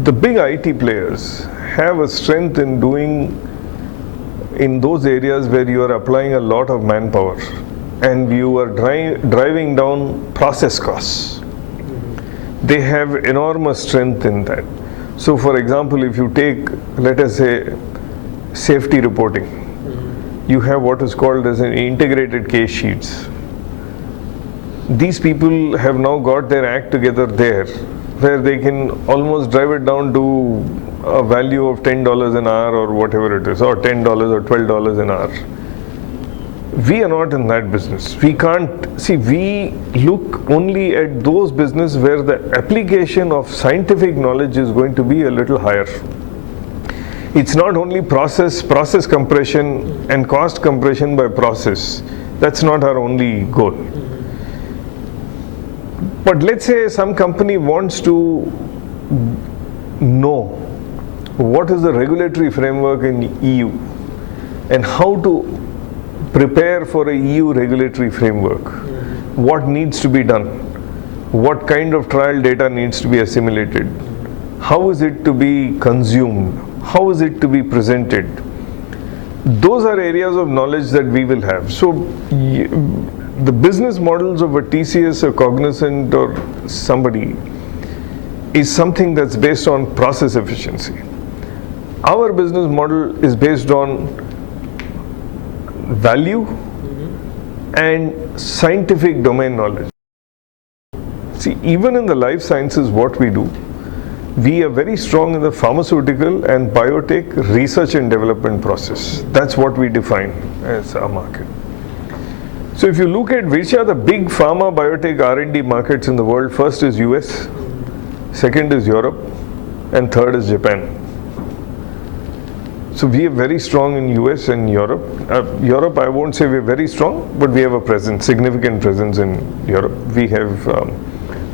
the big IT players have a strength in doing in those areas where you are applying a lot of manpower and you are driving down process costs. They have enormous strength in that. So for example, if you take, let us say, safety reporting, you have what is called as an integrated case sheets. These people have now got their act together there, where they can almost drive it down to a value of $10 an hour or whatever it is, or $10 or $12 an hour. We are not in that business. We can't, see, we look only at those business where the application of scientific knowledge is going to be a little higher. It's not only process compression and cost compression by process. That's not our only goal. But let's say some company wants to know what is the regulatory framework in EU and how to prepare for a EU regulatory framework. What needs to be done? What kind of trial data needs to be assimilated? How is it to be consumed? How is it to be presented? Those are areas of knowledge that we will have. So the business models of a TCS or Cognizant or somebody is something that's based on process efficiency. Our business model is based on value and scientific domain knowledge. See, even in the life sciences, what we do, we are very strong in the pharmaceutical and biotech research and development process. That's what we define as our market. So if you look at which are the big pharma biotech R&D markets in the world, first is US, second is Europe, and third is Japan. So we are very strong in US and Europe. Europe, I won't say we're very strong, but we have a presence, significant presence in Europe. We have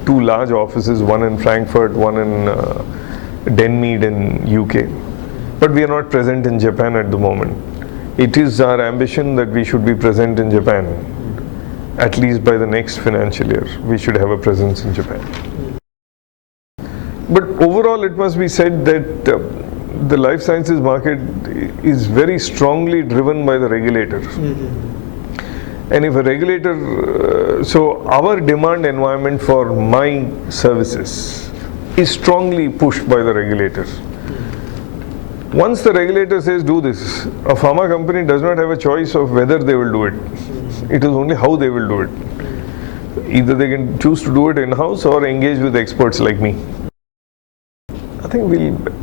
2 large offices, one in Frankfurt, one in Denmead in UK. But we are not present in Japan at the moment. It is our ambition that we should be present in Japan. At least by the next financial year, we should have a presence in Japan. But overall, it must be said that the life sciences market is very strongly driven by the regulator. And if a regulator, so our demand environment for my services is strongly pushed by the regulator. Once the regulator says do this, a pharma company does not have a choice of whether they will do it. It is only how they will do it. Either they can choose to do it in-house or engage with experts like me. I think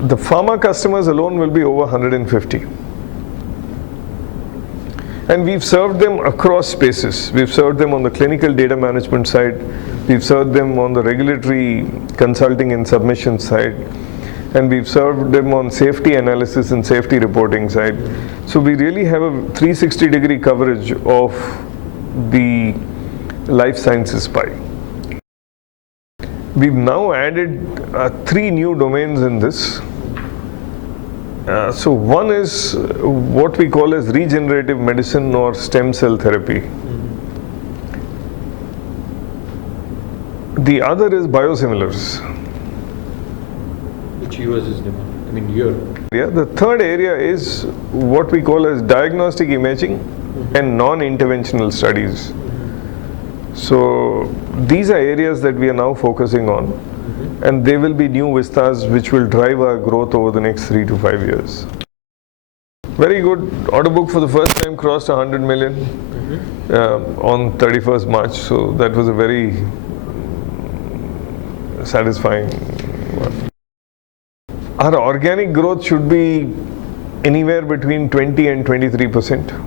the pharma customers alone will be over 150. And we've served them across spaces. We've served them on the clinical data management side. We've served them on the regulatory consulting and submission side. And we've served them on safety analysis and safety reporting side. So we really have a 360-degree coverage of the life sciences pie. We've now added 3 new domains in this. So one is what we call as regenerative medicine or stem cell therapy. The other is biosimilars. Which US is demand? I mean Europe. Yeah, the third area is what we call as diagnostic imaging and non-interventional studies. So these are areas that we are now focusing on, and they will be new vistas which will drive our growth over the next 3 to 5 years. Very good order book for the first time crossed 100 million on 31st March. So that was a very satisfying one. Our organic growth should be anywhere between 20 and 23%.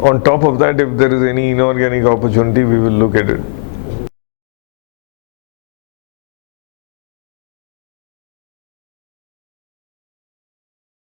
On top of that, if there is any inorganic opportunity, we will look at it.